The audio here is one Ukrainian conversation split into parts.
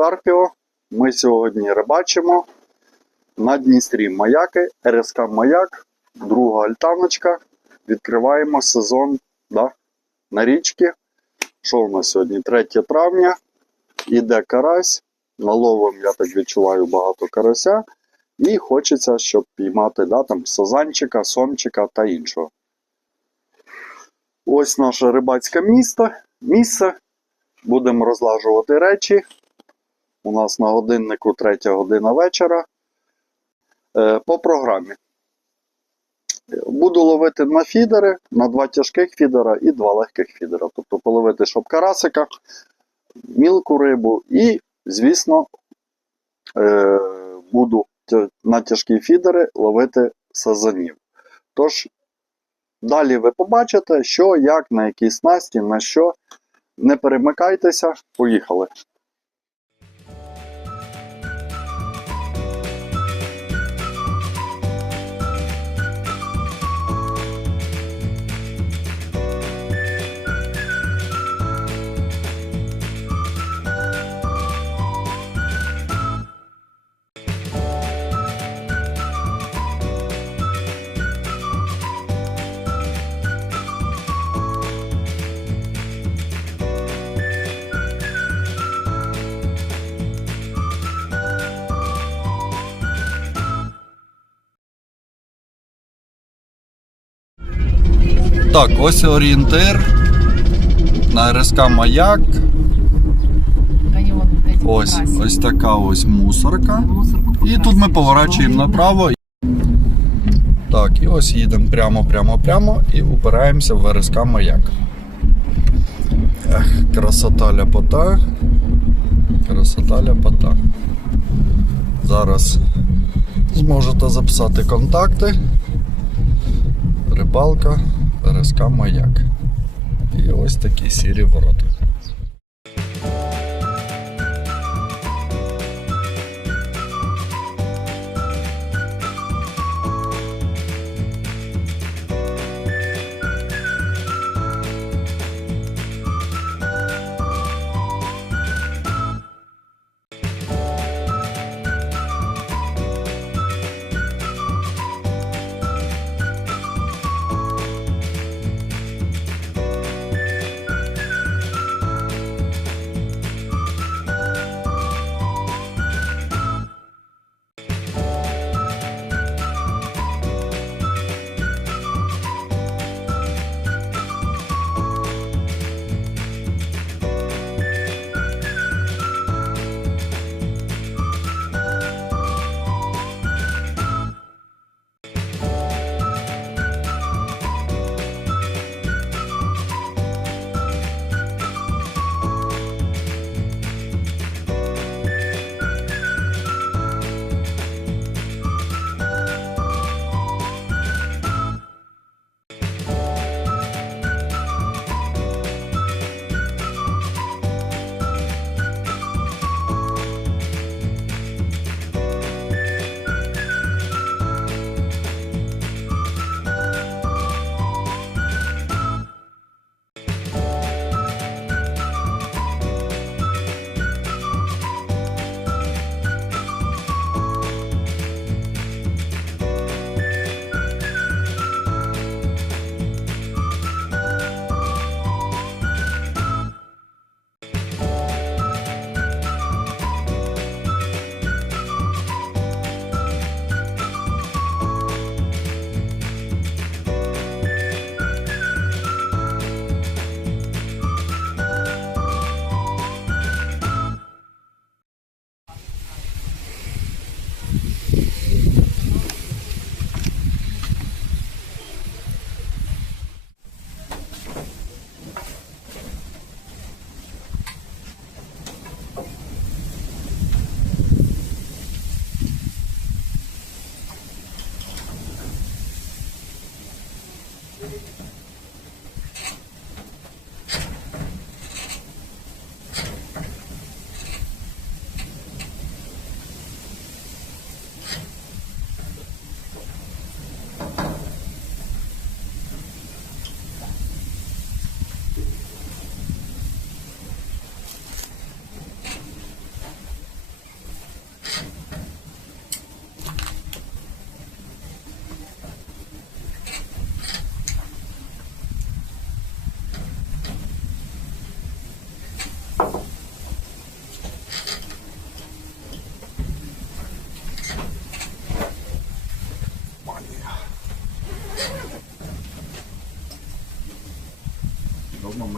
Карпіо. Ми сьогодні рибачимо на Дністрі Маяки, РСК Маяк, друга альтаночка. Відкриваємо сезон да, на річки. Що у нас сьогодні? 3 травня. Іде карась. Наловим, я так відчуваю, багато карася. І хочеться, щоб піймати да, там, сазанчика, сомчика та іншого. Ось наше рибацьке місто. Місце. Будемо розлажувати речі. У нас на годиннику 3 година вечора. Е, По програмі. Буду ловити на фідери, на два тяжких фідера і два легких фідера. Тобто половити щоб карасика, мілку рибу і, звісно, е, буду на тяжкі фідери ловити сазанів. Тож, далі ви побачите, що, як, на якій снасті, на що. Не перемикайтеся, поїхали. Так, ось орієнтир на РСК Маяк. Ось, ось така ось мусорка. І тут ми поворачуємо направо. Так, і ось їдемо прямо, прямо, прямо і упираємося в РСК Маяк. Ех, красота ляпота. Красота ляпота. Зараз зможете записати контакти. Рибалка, РСК Маяк. І ось такі сірі ворота.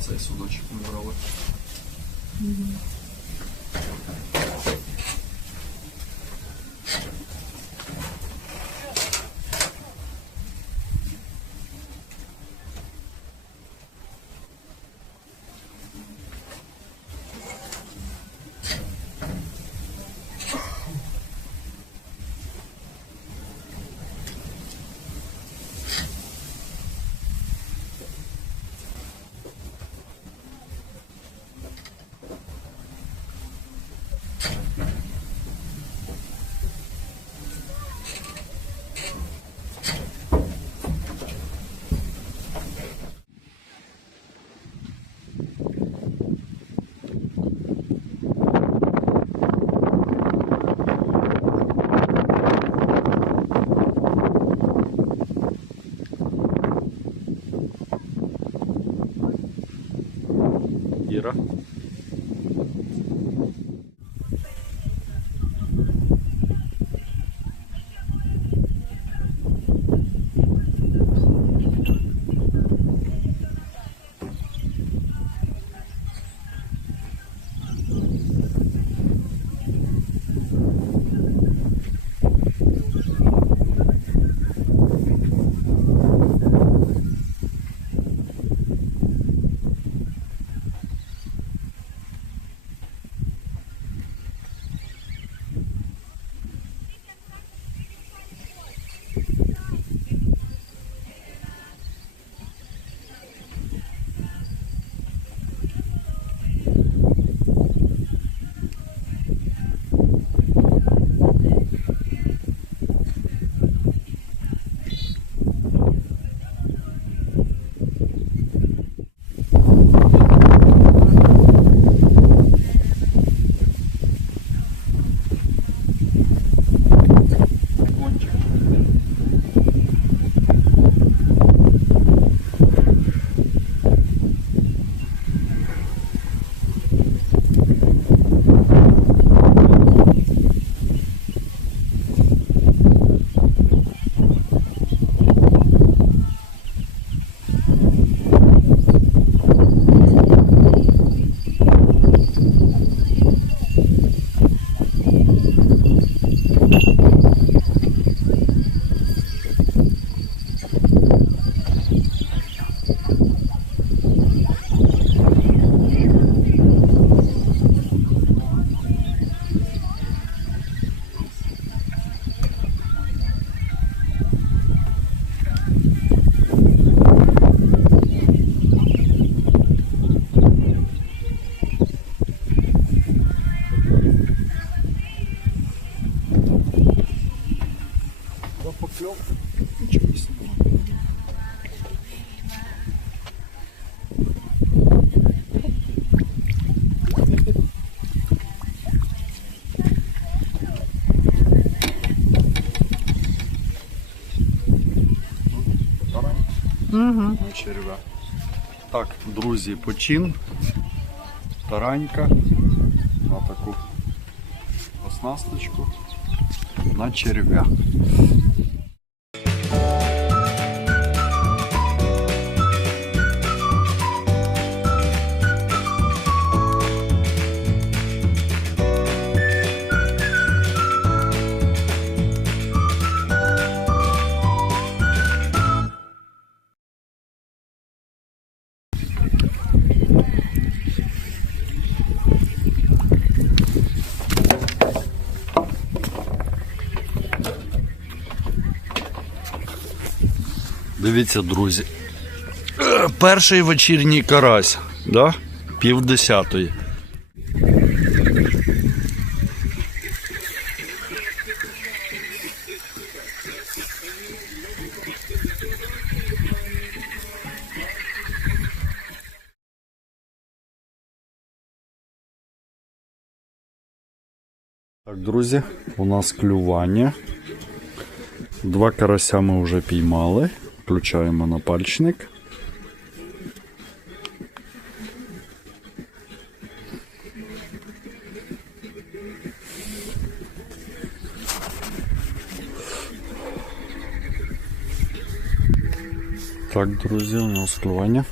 Цей судочок ми брали. Іра. Угу. Червя. Так, друзі, почин. Таранька на таку оснасточку на червя. Дивіться, друзі. Перший вечірній карась, да? пів десятої. Так, друзі, у нас клювання. Два карася ми вже піймали. Включаємо напальчник. Так, друзі, у нас клювання.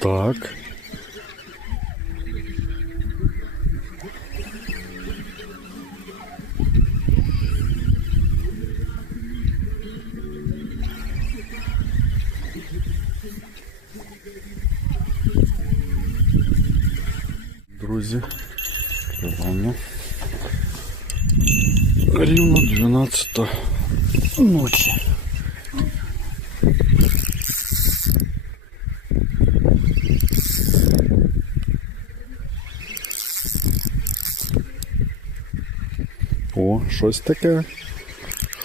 Так. щось таке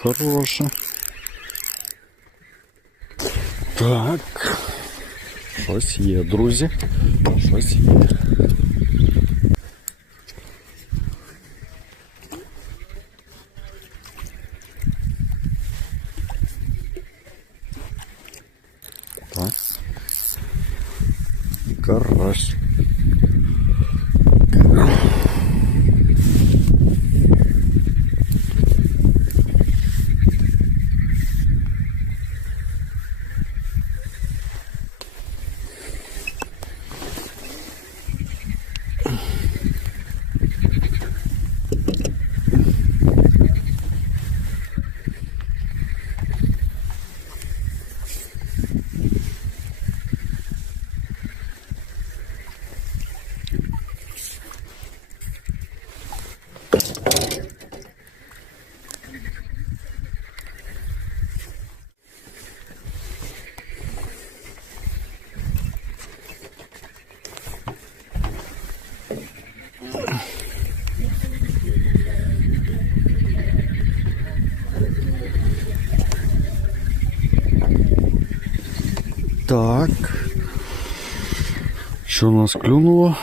хороше. Так. Щось є, друзі. Щось є. Так. Що нас клюнуло?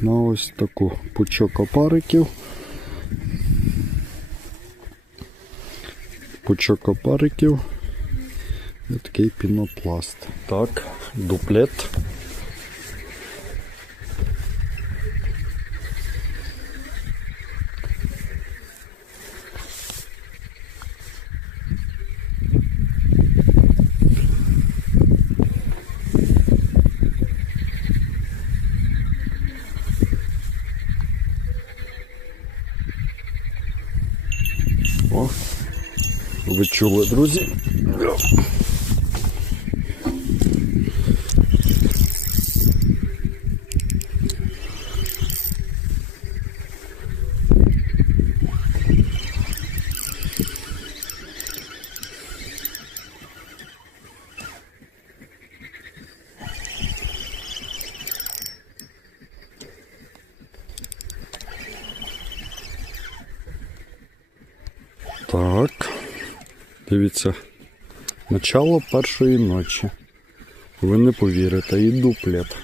На ось таку пучок опариків. Пучок опариків. І такий пінопласт. Так, дуплет. Чули, друзі? Так. Дивіться. Начало першої ночі. Ви не повірите, і дуплет.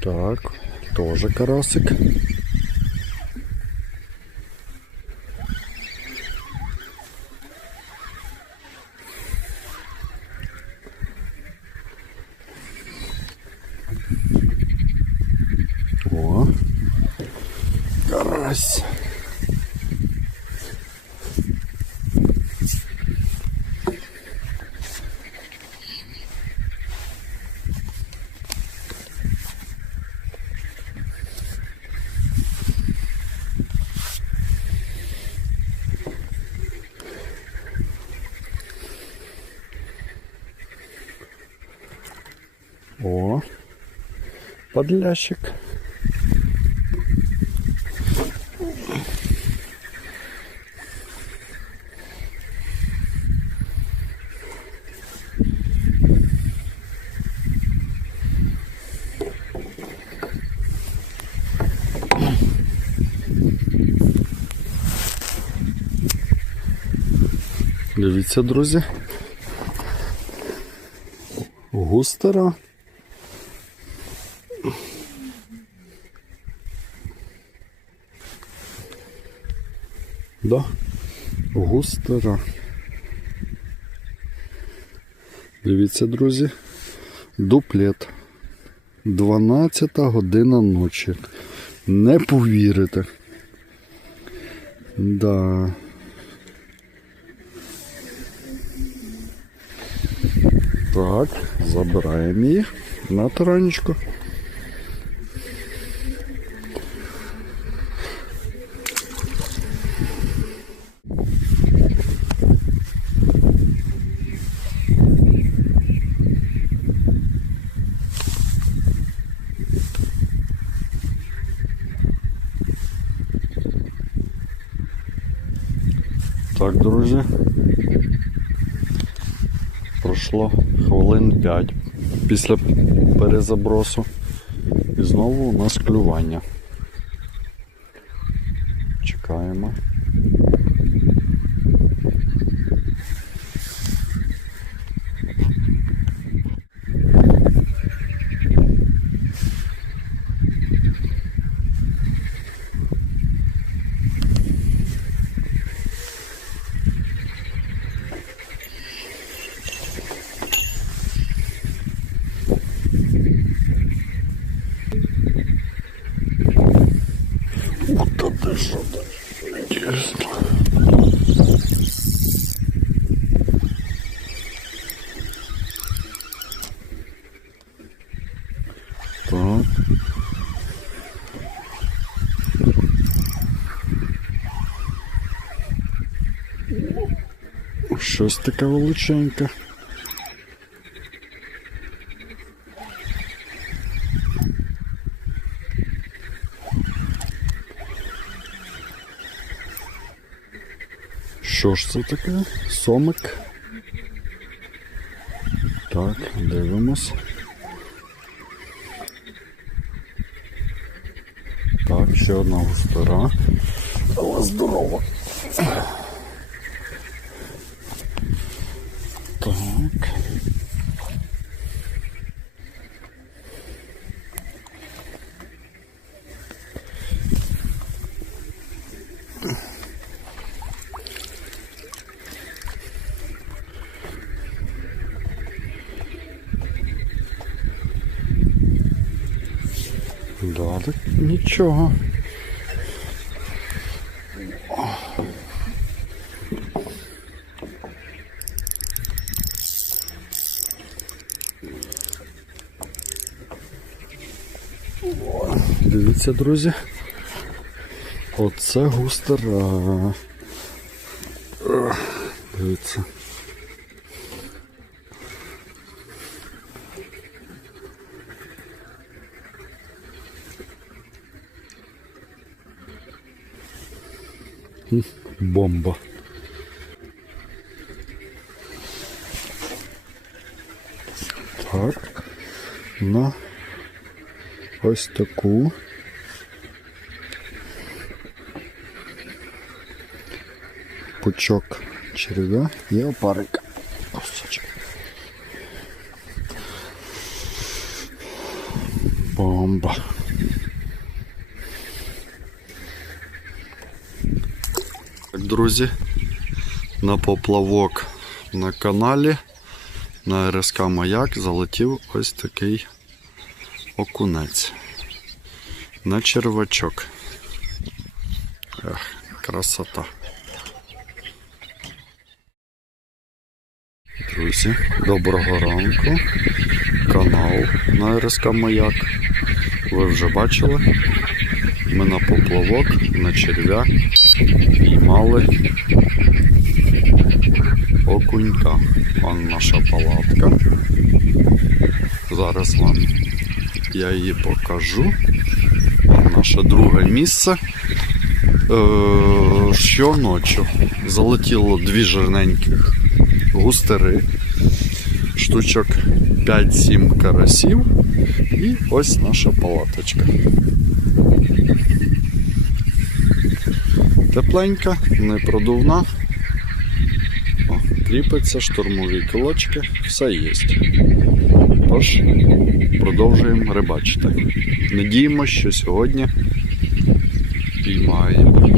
Так, теж карасик. О, карась. О, подлящик. Дивіться, друзі. Густера. Да. Густера. Дивіться, друзі. Дуплет. 12 година ночі. Не повірите. Да. Так, забираємо її на таранечку. Так, друзі. Пройшло хвилин 5 після перезабросу. І знову у нас клювання. Чекаємо. Так. Щось таке величеньке. Це таке? Сомик. Так, дивимось. Так, ще одна густера. Але здорова. Так. Нічого. Дивіться, друзі. Оце густера. Бомба. Так. На ось таку. Пучок черв'я і опарик. Бомба. Друзі, на поплавок на каналі на РСК Маяк залетів ось такий окунець. На червачок. Ех, красота. Друзі, доброго ранку. Канал на РСК Маяк. Ви вже бачили? Ми на поплавок, на черв'я піймали окунька. Вон наша палатка. Зараз вам я її покажу. Вон наше друге місце. Е, щоночі залетіло дві жирненьких густери, штучок 5-7 карасів і ось наша палаточка. Тепленька, непродувна. О, кріпиться, штурмові кілочки, все є. Тож, продовжуємо рибачити. Надіємося, що сьогодні піймаємо.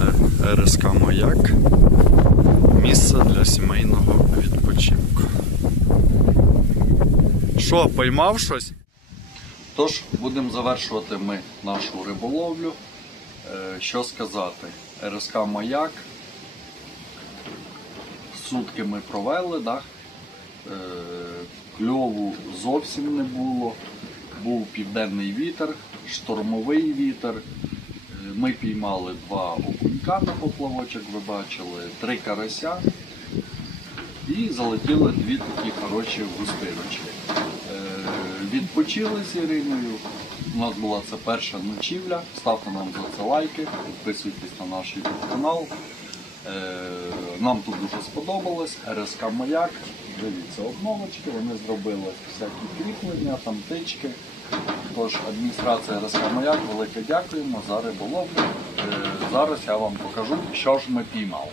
Е, РСК Маяк. Місце для сімейного відпочинку. Що, поймав щось? Тож, будемо завершувати ми нашу риболовлю. Е, Що сказати? РСК Маяк. сутки ми провели, да? е, кльову зовсім не було. Був південний вітер, штормовий вітер. Е, Ми піймали два окунька на поплавочок, ви бачили, три карася і залетіли дві такі хороші густиночки. Відпочили з Іриною. У нас була це перша ночівля. Ставте нам за це лайки, підписуйтесь на наш YouTube канал. Е, Нам тут дуже сподобалось. РСК Маяк. Дивіться, обновочки, вони зробили всякі кріплення, там тички. Тож адміністрація РСК Маяк, велике дякуємо за риболовлю. Е, Зараз я вам покажу, що ж ми піймали.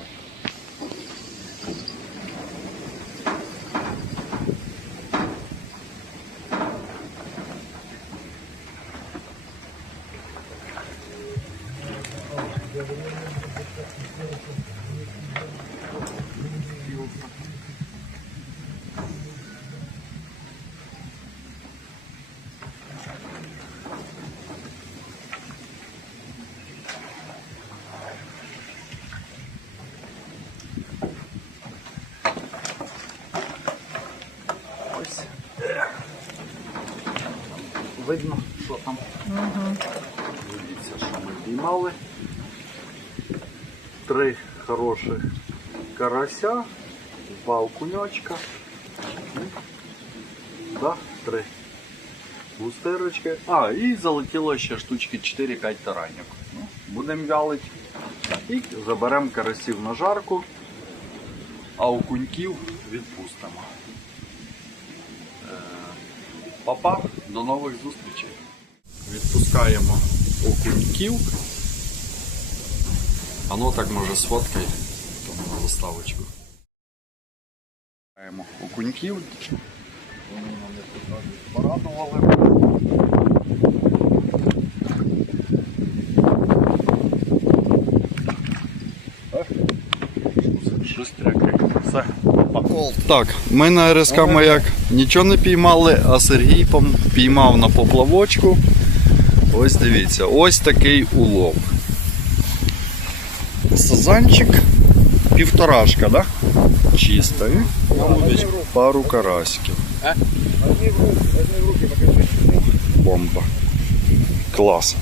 Карася, два окуньочка. Да, три густирочки. А, і залетіло ще штучки 4-5 тараньок. Ну, будемо вялити. І заберемо карасів на жарку, а окуньків відпустимо. Папа, до нових зустрічей. Відпускаємо окуньків. Ано так може сфоткай на заставочку. Відпускаємо окуньків. Вони мене тут порадували. Щось. Все. Так, ми на РСК Маяк нічого не піймали, а Сергій піймав на поплавочку. Ось дивіться, ось такий улов. Сазанчик півторашка, да? Чистий. Пару карасиків. Бомба. Клас.